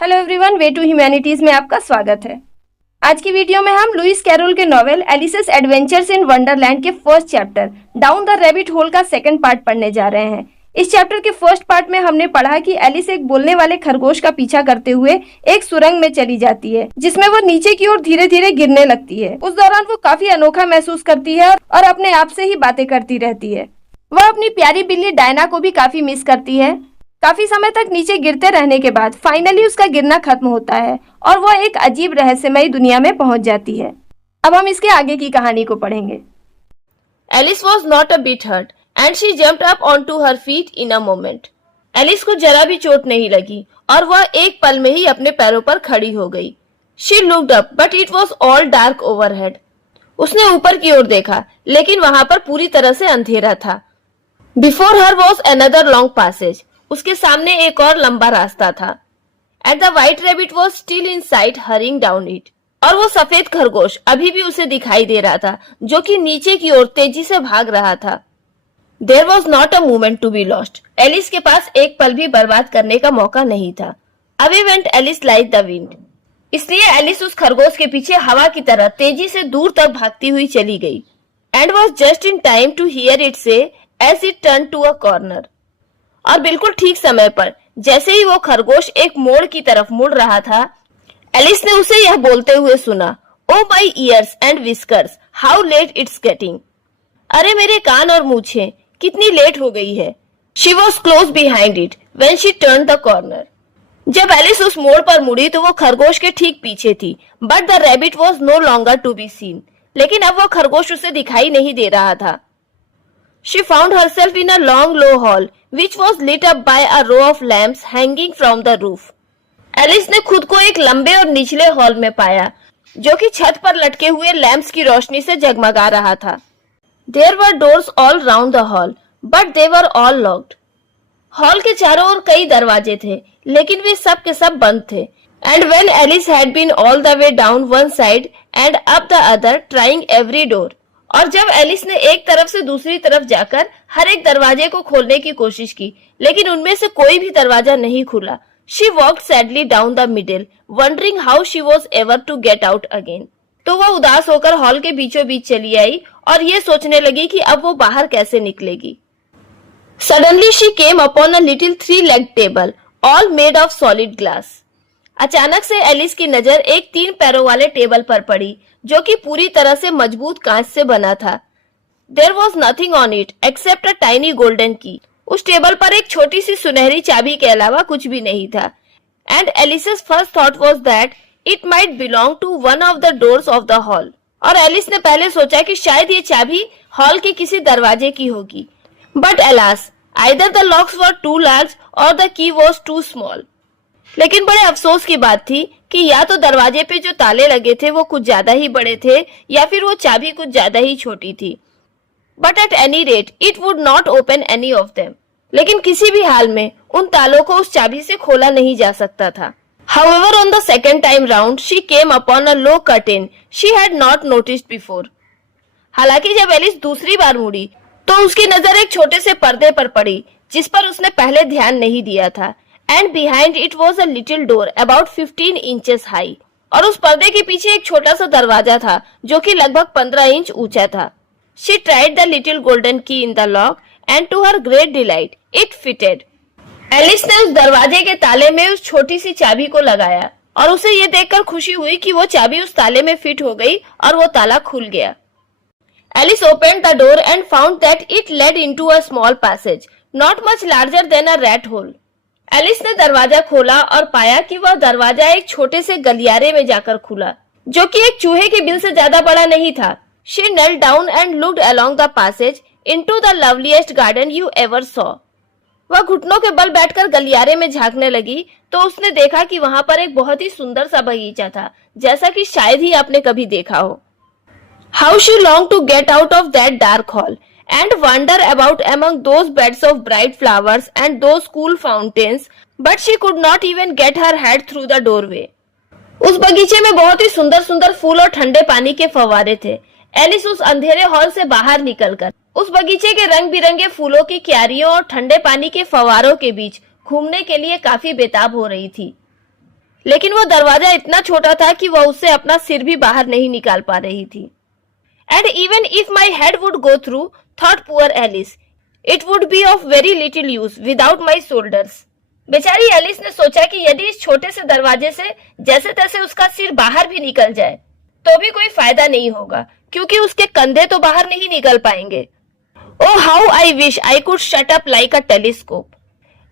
Hello everyone, way to humanities में आपका स्वागत है। आज की वीडियो में हम लुइस कैरोल के novel Alice's adventures in wonderland के first chapter down the rabbit hole का सेकंड पार्ट पढ़ने जा रहे हैं। इस चैप्टर के फर्स्ट पार्ट में हमने पढ़ा कि एलिस एक बोलने वाले खरगोश का पीछा करते हुए एक सुरंग में चली जाती है, जिसमें वो नीचे की ओर धीरे धीरे गिरने लगती है। उस दौरान वो काफी अनोखा महसूस करती है और अपने आप से ही बातें करती रहती है। वह अपनी प्यारी बिल्ली डायना को भी काफी मिस करती है। काफी समय तक नीचे गिरते रहने के बाद फाइनली उसका गिरना खत्म होता है और वह एक अजीब रहस्यमयी दुनिया में पहुंच जाती है। अब हम इसके आगे की कहानी को पढ़ेंगे। Alice was not a bit hurt and she jumped up onto her feet in a moment. Alice को जरा भी चोट नहीं लगी और वह एक पल में ही अपने पैरों पर खड़ी हो गई। She looked up but it was all dark overhead. उसने ऊपर की ओर देखा, लेकिन वहां पर पूरी तरह से अंधेरा था। Before her was another long passage. उसके सामने एक और लंबा रास्ता था। And the white rabbit was still in sight, hurrying down it. और वो सफेद खरगोश अभी भी उसे दिखाई दे रहा था, जो कि नीचे की ओर तेजी से भाग रहा था। There was not a moment to be lost. Alice के पास एक पल भी बर्बाद करने का मौका नहीं था। Away went Alice like the wind. इसलिए एलिस उस खरगोश के पीछे हवा की तरह तेजी से दूर तक भागती हुई चली गई। And was just in time to hear it say as it turned to a corner. और बिल्कुल ठीक समय पर जैसे ही वो खरगोश एक मोड़ की तरफ मुड़ रहा था, एलिस ने उसे यह बोलते हुए सुना, oh my ears and whiskers, how late it's getting. अरे मेरे कान और मूछें, कितनी लेट हो गई है। She was close behind it when she turn the corner. जब एलिस उस मोड़ पर मुड़ी तो वो खरगोश के ठीक पीछे थी, but the rabbit was no longer to be seen. लेकिन अब वो खरगोश उसे दिखाई नहीं दे रहा था। She found herself in a long, low hall, which was lit up by a row of lamps hanging from the roof. Alice ने खुद को एक लंबे और निचले हॉल में पाया, जो कि छत पर लटके हुए लैंप्स की रोशनी से जगमगा रहा था। There were doors all round the hall, but they were all locked. Hall के चारों ओर कई दरवाजे थे, लेकिन वे सब के सब बंद थे। And when Alice had been all the way down one side and up the other, trying every door. और जब एलिस ने एक तरफ से दूसरी तरफ जाकर हर एक दरवाजे को खोलने की कोशिश की, लेकिन उनमें से कोई भी दरवाजा नहीं खुला। She walked sadly down the middle, wondering how she was ever to get out again. तो वह उदास होकर हॉल के बीचों बीच चली आई और ये सोचने लगी कि अब वो बाहर कैसे निकलेगी। Suddenly she came upon a little three-legged table, all made of solid glass. अचानक से एलिस की नजर एक 3 पैरों वाले टेबल पर पड़ी, जो कि पूरी तरह से मजबूत कांच से बना था। There was nothing on it except a tiny golden key. उस टेबल पर एक छोटी सी सुनहरी चाबी के अलावा कुछ भी नहीं था। And Alice's first thought was that it might belong to one of the doors of the hall. और एलिस ने पहले सोचा कि शायद ये चाबी हॉल के किसी दरवाजे की होगी। But alas, either the locks were too large or the key was too small. लेकिन बड़े अफसोस की बात थी कि या तो दरवाजे पे जो ताले लगे थे वो कुछ ज्यादा ही बड़े थे, या फिर वो चाबी कुछ ज्यादा ही छोटी थी। But at any rate it would not open any of them. लेकिन किसी भी हाल में उन तालों को उस चाबी से खोला नहीं जा सकता था। However, on the second time round, she came upon a low curtain she had not noticed before. हालांकि जब एलिस दूसरी बार मुड़ी तो उसकी नजर एक छोटे से पर्दे पर पड़ी, जिस पर उसने पहले ध्यान नहीं दिया था। And behind it was a little door about 15 inches high. और उस पर्दे के पीछे एक छोटा सा दरवाजा था, जो कि लगभग 15 इंच ऊंचा था। She tried the little golden key in the lock and to her great delight, it fitted. Alice ने उस दरवाजे के ताले में उस छोटी सी चाबी को लगाया और उसे ये देखकर खुशी हुई कि वो चाबी उस ताले में फिट हो गई और वो ताला खुल गया। Alice opened the door and found that it led into a small passage, not much larger than a rat hole. Alice ने दरवाजा खोला और पाया कि वह दरवाजा एक छोटे से गलियारे में जाकर खुला, जो कि एक चूहे के बिल से ज्यादा बड़ा नहीं था। She knelt down and looked along the passage into the loveliest garden you ever saw. वह घुटनों के बल बैठकर गलियारे में झांकने लगी तो उसने देखा कि वहां पर एक बहुत ही सुंदर सा बगीचा था, जैसा कि शायद ही आपने कभी देखा हो। How she longed to get out of that dark hall and wander about among those beds of bright flowers and those cool fountains, but she could not even get her head through the doorway. उस बगीचे में बहुत ही सुंदर सुंदर फूल और ठंडे पानी के फव्वारे थे। एलिस उस अंधेरे हॉल से बाहर निकलकर उस बगीचे के रंग बिरंगे फूलों की क्यारियों और ठंडे पानी के फव्वारों के बीच घूमने के लिए काफी बेताब हो रही थी। लेकिन वो दरवाजा इतना छोटा था कि वह उससे अपना सिर भी बाहर नहीं निकाल पा रही थी। And even if my head would go through, thought poor Alice, it would be of very little use without my shoulders. बेचारी एलिस ने सोचा कि यदि इस छोटे से दरवाजे से जैसे तैसे उसका सिर बाहर भी निकल जाए तो भी कोई फायदा नहीं होगा, क्योंकि उसके कंधे तो बाहर नहीं निकल पाएंगे। Oh, how I wish I could shut up like a telescope.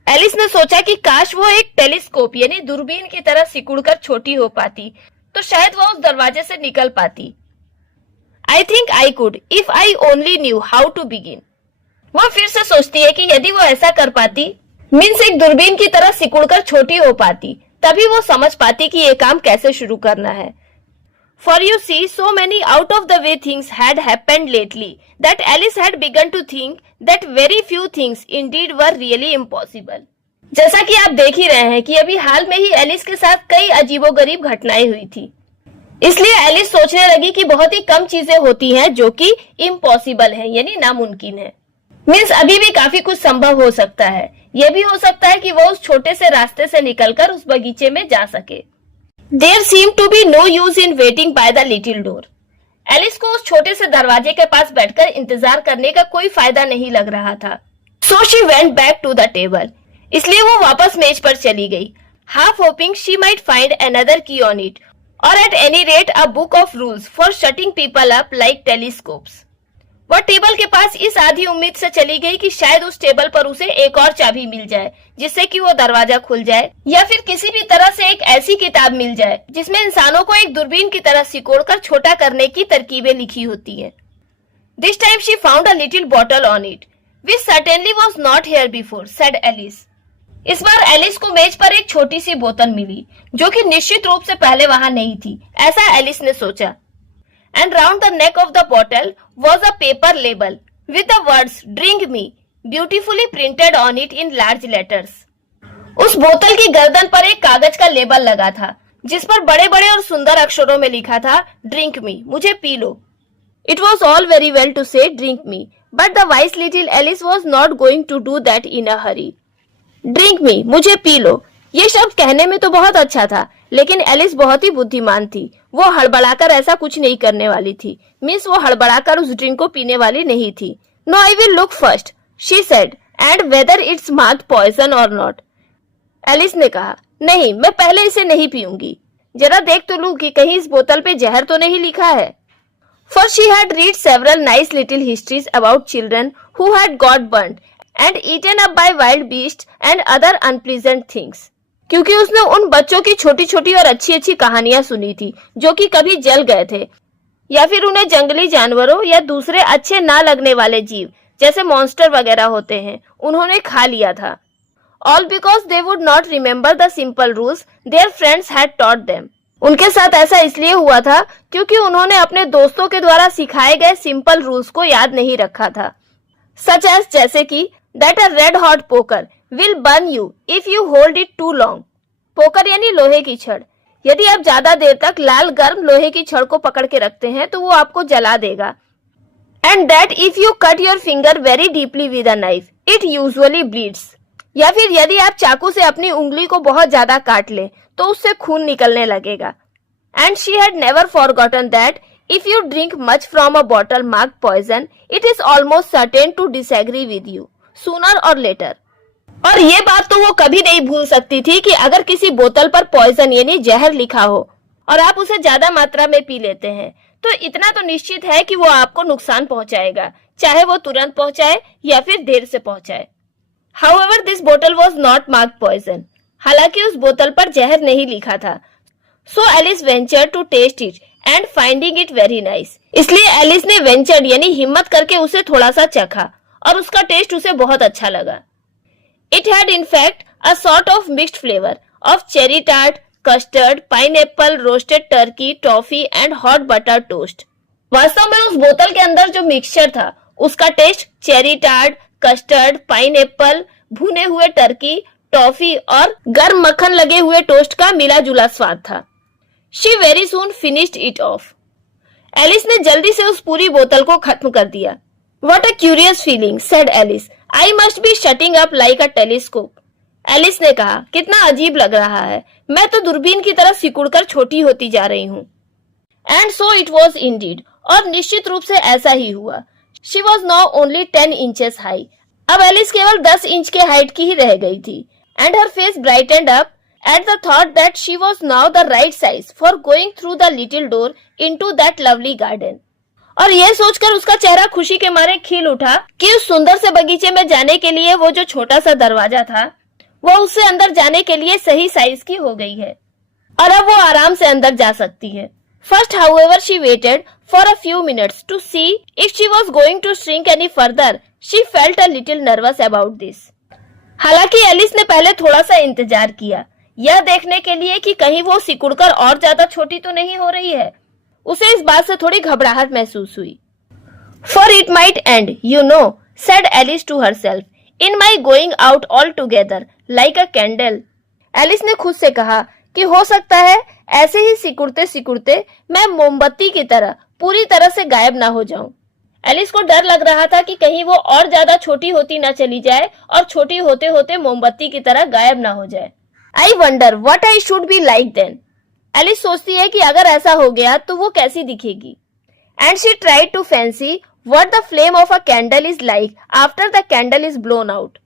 Alice ने सोचा कि काश वो एक टेलीस्कोप यानी दूरबीन की तरह सिकुड़कर छोटी हो पाती तो शायद वो उस दरवाजे से निकल पाती। I think I could if I only knew how to begin. वह फिर से सोचती है कि यदि वो ऐसा कर पाती, मीन्स एक दूरबीन की तरह सिकुड़कर छोटी हो पाती, तभी वो समझ पाती कि ये काम कैसे शुरू करना है। For you see, so many out of the way things had happened lately that Alice had begun to think that very few things indeed were really impossible. जैसा कि आप देख ही रहे हैं कि अभी हाल में ही एलिस के साथ कई अजीबोगरीब घटनाएं हुई थी, इसलिए एलिस सोचने लगी कि बहुत ही कम चीजें होती हैं जो कि इम्पॉसिबल है यानी नामुमकिन है। मीन्स अभी भी काफी कुछ संभव हो सकता है। यह भी हो सकता है कि वो उस छोटे से रास्ते से निकलकर उस बगीचे में जा सके। There seemed to be no use in waiting by the little door. Alice को उस छोटे से दरवाजे के पास बैठकर इंतजार करने का कोई फायदा नहीं लग रहा था। So she went back to the table. इसलिए वो वापस मेज पर चली गई, half hoping she might find another key on it, or at any rate a book of rules for shutting people up like telescopes. वह टेबल के पास इस आधी उम्मीद से चली गई कि शायद उस टेबल पर उसे एक और चाबी मिल जाए जिससे कि वो दरवाजा खुल जाए, या फिर किसी भी तरह से एक ऐसी किताब मिल जाए जिसमें इंसानों को एक दूरबीन की तरह सिकोड़कर छोटा करने की तरकीबें लिखी होती हैं। This time she found a little bottle on it, which certainly was not here before, said Alice. इस बार एलिस को मेज पर एक छोटी सी बोतल मिली जो कि निश्चित रूप से पहले वहां नहीं थी, ऐसा एलिस ने सोचा। And round the neck of the bottle was a paper label with the words "Drink me" beautifully printed on it in large letters. उस बोतल की गर्दन पर एक कागज का लेबल लगा था जिस पर बड़े बड़े और सुंदर अक्षरों में लिखा था "Drink me", मुझे पी लो। It was all very well to say "Drink me", but the wise little Alice was not going to do that in a hurry. Drink me, मुझे पी लो, ये शब्द कहने में तो बहुत अच्छा था, लेकिन एलिस बहुत ही बुद्धिमान थी। वो हड़बड़ाकर ऐसा कुछ नहीं करने वाली थी। मिस वो हड़बड़ाकर उस ड्रिंक को पीने वाली नहीं थी। No, I will look first, she said, and whether it's marked poison or not. Alice ने कहा, नहीं, मैं पहले इसे नहीं पीऊंगी, जरा देख तो लूं कि कहीं इस बोतल पे जहर तो नहीं लिखा है। For she had read several nice little histories about children who had got burnt and eaten up by wild beasts and other unpleasant things. क्योंकि उसने उन बच्चों की छोटी छोटी और अच्छी अच्छी कहानियां सुनी थी जो कि कभी जल गए थे या फिर उन्हें जंगली जानवरों या दूसरे अच्छे ना लगने वाले जीव जैसे मॉन्स्टर वगैरह होते हैं उन्होंने खा लिया था। All because they would not remember the simple rules their friends had taught them. उनके साथ ऐसा इसलिए हुआ था क्योंकि उन्होंने अपने दोस्तों के द्वारा सिखाए गए सिंपल रूल्स को याद नहीं रखा था। Such as जैसे कि that a red hot poker will burn you if you hold it too long. Poker यानी लोहे की छड़, यदि आप ज्यादा देर तक लाल गर्म लोहे की छड़ को पकड़ के रखते हैं तो वो आपको जला देगा। And that if you cut your finger very deeply with a knife, it usually bleeds. या फिर यदि आप चाकू से अपनी उंगली को बहुत ज्यादा काट लें तो उससे खून निकलने लगेगा। And she had never forgotten that if you drink much from a bottle marked poison, it is almost certain to disagree with you sooner or later. और ये बात तो वो कभी नहीं भूल सकती थी कि अगर किसी बोतल पर पॉइजन यानी जहर लिखा हो और आप उसे ज्यादा मात्रा में पी लेते हैं तो इतना तो निश्चित है कि वो आपको नुकसान पहुंचाएगा, चाहे वो तुरंत पहुंचाए या फिर देर से पहुंचाए। However, this bottle was not marked poison. हालांकि उस बोतल पर जहर नहीं लिखा था। So Alice ventured to taste it and finding it very nice. इसलिए एलिस ने वेंचर्ड यानी हिम्मत करके उसे थोड़ा सा चखा और उसका टेस्ट उसे बहुत अच्छा लगा। It had in fact a sort of mixed flavor of cherry tart, custard, pineapple, roasted turkey, toffee and hot butter toast. वास्तव में उस बोतल के अंदर जो मिक्सचर था उसका taste cherry tart, custard, pineapple, भुने हुए टर्की, टॉफी और गर्म मक्खन लगे हुए टोस्ट का मिला जुला स्वाद था। She very soon finished it off. Alice ने जल्दी से उस पूरी बोतल को खत्म कर दिया। What a curious feeling, said Alice. I must be shutting up like a telescope. Alice ने कहा, कितना अजीब लग रहा है, मैं तो दूरबीन की तरह सिकुड़कर छोटी होती जा रही हूँ। And so it was Indeed, और निश्चित रूप से ऐसा ही हुआ। She was now only 10 inches high. अब एलिस केवल 10 इंच के हाइट की ही रह गई थी। And her face brightened up at the thought that she was now the right size for going through the little door into that lovely garden. और यह सोचकर उसका चेहरा खुशी के मारे खिल उठा कि उस सुंदर से बगीचे में जाने के लिए वो जो छोटा सा दरवाजा था वो उससे अंदर जाने के लिए सही साइज की हो गई है और अब वो आराम से अंदर जा सकती है। First, however, she waited for a few minutes to see if she was going to shrink any further. She felt a little nervous about this. हालांकि एलिस ने पहले थोड़ा सा इंतजार किया, यह देखने के लिए कि कहीं वो सिकुड़कर और ज्यादा छोटी तो नहीं हो रही है। उसे इस बात से थोड़ी घबराहट महसूस हुई। For it might end, you know, said Alice to herself, in my going out altogether like a candle. Alice ने खुद से कहा कि हो सकता है ऐसे ही सिकुड़ते सिकुड़ते मैं मोमबत्ती की तरह पूरी तरह से गायब ना हो जाऊं। एलिस को डर लग रहा था कि कहीं वो और ज्यादा छोटी होती ना चली जाए और छोटी होते होते मोमबत्ती की तरह गायब ना हो जाए। I wonder what I should be like then. Alice सोचती है कि अगर ऐसा हो गया तो वो कैसी दिखेगी। And she tried to fancy what the flame of a candle is like after the candle is blown out.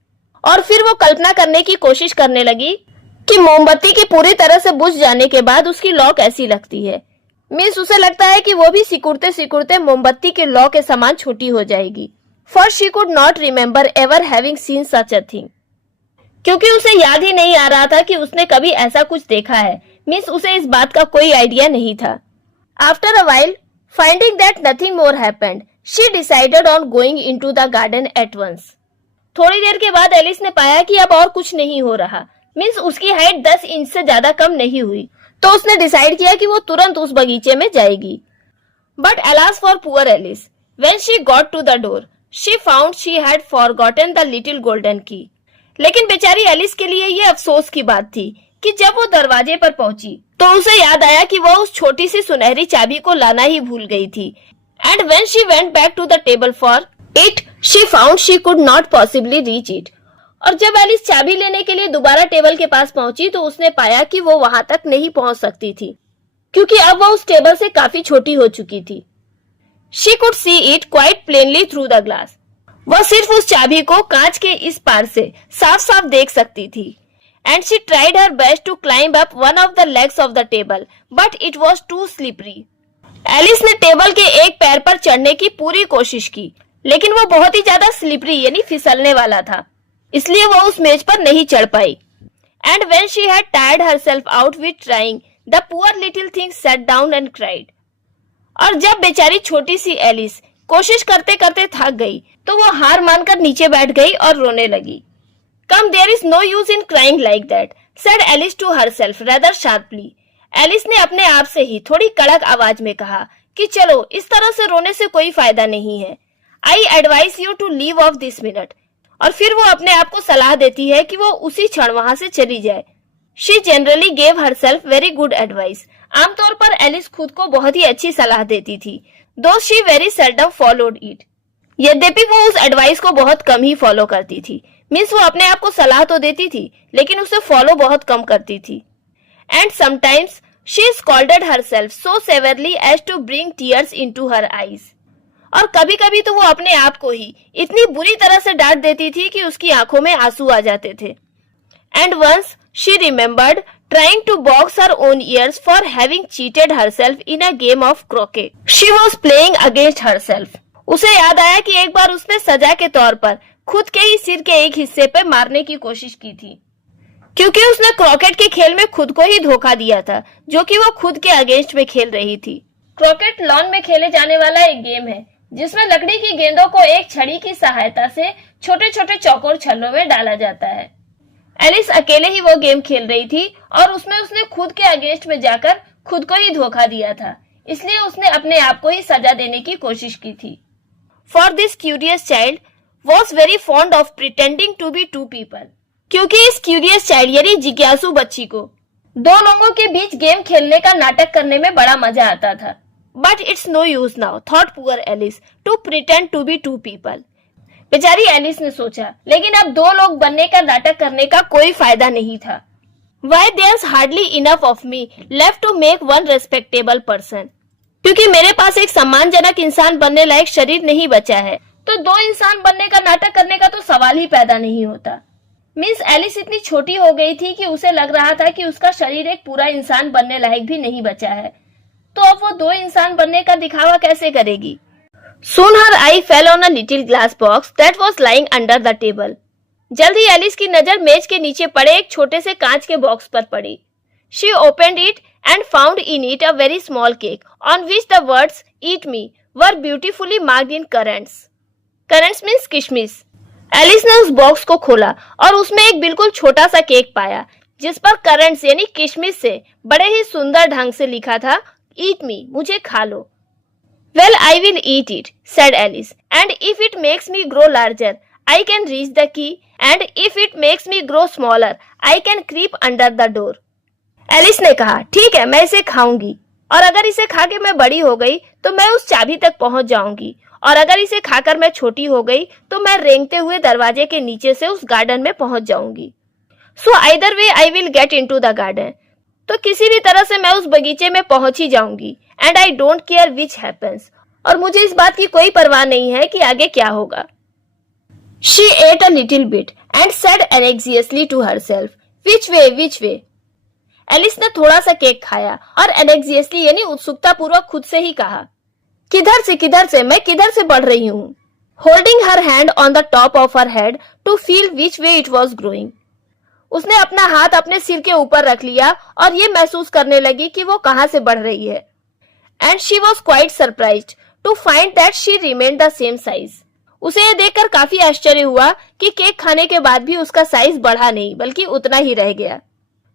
और फिर वो कल्पना करने की कोशिश करने लगी कि मोमबत्ती की पूरी तरह से बुझ जाने के बाद उसकी लौ कैसी लगती है। मिस उसे लगता है कि वो भी सिकुड़ते सिकुड़ते मोमबत्ती के लौ के समान छोटी हो जाएगी। For she could not remember ever having seen such a thing. क्योंकि उसे याद ही नहीं आ रहा था कि उसने कभी ऐसा कुछ देखा है। मिस उसे इस बात का कोई आइडिया नहीं था। After a while, finding that nothing more happened, she decided on going into the garden at once. थोड़ी देर के बाद एलिस ने पाया कि अब और कुछ नहीं हो रहा। मीन्स उसकी हाइट 10 इंच से ज्यादा कम नहीं हुई, तो उसने डिसाइड किया कि वो तुरंत उस बगीचे में जाएगी। But alas for poor Alice, when she got to the door, she found she had forgotten the little golden key. लेकिन बेचारी एलिस के लिए ये अफसोस की बात थी कि जब वो दरवाजे पर पहुंची तो उसे याद आया कि वो उस छोटी सी सुनहरी चाबी को लाना ही भूल गई थी। And when she went back to the table for it, she found she could not possibly reach it. और जब एलिस चाबी लेने के लिए दोबारा टेबल के पास पहुंची तो उसने पाया कि वो वहां तक नहीं पहुंच सकती थी, क्योंकि अब वो उस टेबल से काफी छोटी हो चुकी थी। She could see it quite plainly through the glass. वह सिर्फ उस चाबी को कांच के इस पार से साफ साफ देख सकती थी। And she tried her best to climb up one of the legs of the table, but it was too slippery. Alice ने टेबल के एक पैर पर चढ़ने की पूरी कोशिश की, लेकिन वो बहुत ही ज्यादा स्लिपरी यानी फिसलने वाला था, इसलिए वो उस मेज पर नहीं चढ़ पाई। And when she had tired herself out with trying, the poor little thing sat down and cried. और जब बेचारी छोटी सी एलिस कोशिश करते करते थक गई तो वो हार मानकर नीचे बैठ गई और रोने लगी। Come there is no use in crying like that, said Alice to herself rather sharply. Alice ने अपने आप से ही थोड़ी कड़क आवाज में कहा कि चलो इस तरह से रोने से कोई फायदा नहीं है। I advise you to leave off this minute. और फिर वो अपने आप को सलाह देती है कि वो उसी क्षण वहां से चली जाए। She generally gave herself very good advice. आमतौर पर एलिस खुद को बहुत ही अच्छी सलाह देती थी, दो she very seldom followed it. यद्यपि वो उस एडवाइस को बहुत कम ही फॉलो करती थी। मीन्स वो अपने आप को सलाह तो देती थी लेकिन उसे फॉलो बहुत कम करती थी। And sometimes she scolded herself so severely as to bring tears into her eyes. और कभी कभी तो वो अपने आप को ही इतनी बुरी तरह से डांट देती थी कि उसकी आंखों में आंसू आ जाते थे। And once she remembered trying to box her own ears for having cheated herself in a game of croquet. She was playing against herself. उसे याद आया कि एक बार उसने सजा के तौर पर खुद के ही सिर के एक हिस्से पे मारने की कोशिश की थी, क्योंकि उसने क्रोकेट के खेल में खुद को ही धोखा दिया था, जो कि वो खुद के अगेंस्ट में खेल रही थी। क्रोकेट लॉन में खेले जाने वाला एक गेम है जिसमें लकड़ी की गेंदों को एक छड़ी की सहायता से छोटे छोटे चौकोर छल्लों में डाला जाता है। एलिस अकेले ही वो गेम खेल रही थी और उसमें उसने खुद के अगेंस्ट में जाकर खुद को ही धोखा दिया था, इसलिए उसने अपने आप को ही सजा देने की कोशिश की थी। For this curious child was very fond of pretending to be two people. क्योंकि इस क्यूरियस चाइल्ड यानी जिज्ञासु बच्ची को दो लोगों के बीच गेम खेलने का नाटक करने में बड़ा मजा आता था। But it's no use now, thought poor Alice, to pretend to be two people. बेचारी एलिस ने सोचा, लेकिन अब दो लोग बनने का नाटक करने का कोई फायदा नहीं था। Why there's hardly enough of me left to make one respectable person? क्योंकि मेरे पास एक सम्मानजनक इंसान बनने लायक शरीर नहीं बचा है, तो दो इंसान बनने का नाटक करने का तो सवाल ही पैदा नहीं होता। मीन्स एलिस इतनी छोटी हो गई थी कि उसे लग रहा था कि उसका शरीर एक पूरा इंसान बनने लायक भी नहीं बचा है, तो अब वो दो इंसान बनने का दिखावा कैसे करेगी? Soon her eye fell on a little glass box that was lying under the table. जल्द ही एलिस की नजर मेज के नीचे पड़े एक छोटे से कांच के बॉक्स पर पड़ी। She opened it and found in it a very small cake on which the words "Eat me" were beautifully marked in currants. Currants means किशमिश। एलिस ने उस बॉक्स को खोला और उसमें एक बिल्कुल छोटा सा केक पाया, जिस पर करंट्स यानी किशमिश से बड़े ही सुंदर ढंग से लिखा था, "Eat me", मुझे खा लो। Well, I will eat it, said Alice, and if it makes me grow larger, I can reach the key, and if it makes me grow smaller, I can creep under the door. Alice ने कहा, ठीक है, मैं इसे खाऊंगी, और अगर इसे खा के मैं बड़ी हो गई तो मैं उस चाबी तक पहुंच जाऊंगी, और अगर इसे खाकर मैं छोटी हो गई तो मैं रेंगते हुए दरवाजे के नीचे से उस गार्डन में पहुंच जाऊंगी। So either way I will get into the garden. तो किसी भी तरह से मैं उस बगीचे में पहुंच ही जाऊंगी, and I don't care which happens. और मुझे इस बात की कोई परवाह नहीं है कि आगे क्या होगा। She ate a little bit and said anxiously to herself, "Which way? Which way?" Alice ने थोड़ा सा केक खाया और anxiously यानी उत्सुकता पूर्वक खुद से ही कहा, किधर से, मैं किधर से बढ़ रही हूँ। Holding her hand on the top of her head to feel which way it was growing. उसने अपना हाथ अपने सिर के ऊपर रख लिया और ये महसूस करने लगी कि वो कहाँ से बढ़ रही है। And she was quite surprised to find that she remained the same size. उसे ये देखकर काफी आश्चर्य हुआ कि केक खाने के बाद भी उसका साइज बढ़ा नहीं, बल्कि उतना ही रह गया।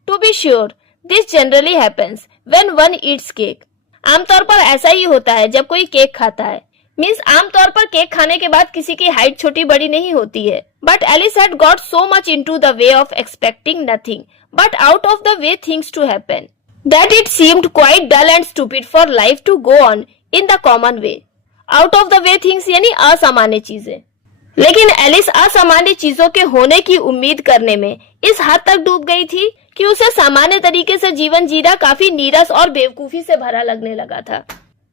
To be sure, this generally happens when one eats cake. आमतौर पर ऐसा ही होता है जब कोई केक खाता है। मीन्स आमतौर पर केक खाने के बाद किसी की हाइट छोटी बड़ी नहीं होती है। But Alice had got so much into the way of expecting nothing but out of the way things to happen that it seemed quite dull and stupid for life to go on in the common way. Out of the way things यानी असामान्य चीजें। लेकिन Alice असामान्य चीजों के होने की उम्मीद करने में इस हद तक डूब गई थी कि उसे सामान्य तरीके से जीवन जीना काफी नीरस और बेवकूफी से भरा लगने लगा था।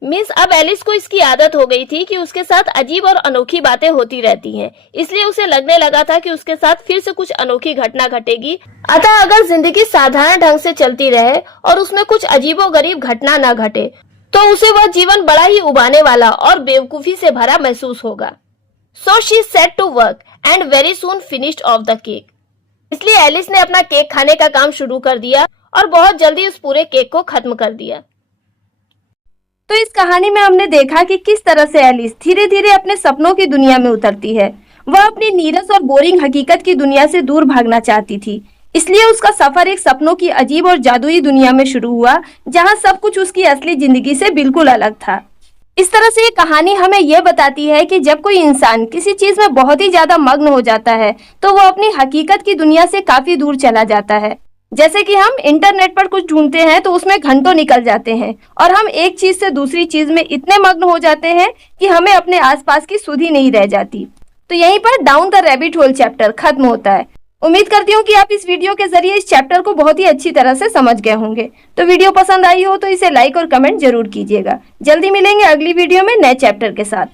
मीन्स अब एलिस को इसकी आदत हो गई थी कि उसके साथ अजीब और अनोखी बातें होती रहती हैं, इसलिए उसे लगने लगा था कि उसके साथ फिर से कुछ अनोखी घटना घटेगी। अतः अगर जिंदगी साधारण ढंग से चलती रहे और उसमें कुछ अजीबोगरीब घटना न घटे तो उसे वह जीवन बड़ा ही उबाने वाला और बेवकूफी से भरा महसूस होगा। So she set to work and very soon finished off the cake. इसलिए एलिस ने अपना केक खाने का काम शुरू कर दिया और बहुत जल्दी उस पूरे केक को खत्म कर दिया। तो इस कहानी में हमने देखा कि किस तरह से एलिस धीरे धीरे अपने सपनों की दुनिया में उतरती है। वह अपनी नीरस और बोरिंग हकीकत की दुनिया से दूर भागना चाहती थी, इसलिए उसका सफर एक सपनों की अजीब और जादुई दुनिया में शुरू हुआ, जहां सब कुछ उसकी असली जिंदगी से बिल्कुल अलग था। इस तरह से ये कहानी हमें यह बताती है कि जब कोई इंसान किसी चीज में बहुत ही ज्यादा मग्न हो जाता है तो वो अपनी हकीकत की दुनिया से काफी दूर चला जाता है। जैसे कि हम इंटरनेट पर कुछ ढूंढते हैं तो उसमें घंटों निकल जाते हैं और हम एक चीज से दूसरी चीज में इतने मग्न हो जाते हैं कि हमें अपने आसपास की सुध ही नहीं रह जाती। तो यहीं पर down the rabbit whole chapter खत्म होता है। उम्मीद करती हूँ कि आप इस वीडियो के जरिए इस चैप्टर को बहुत ही अच्छी तरह से समझ गए होंगे। तो वीडियो पसंद आई हो तो इसे लाइक और कमेंट जरूर कीजिएगा। जल्दी मिलेंगे अगली वीडियो में नए चैप्टर के साथ।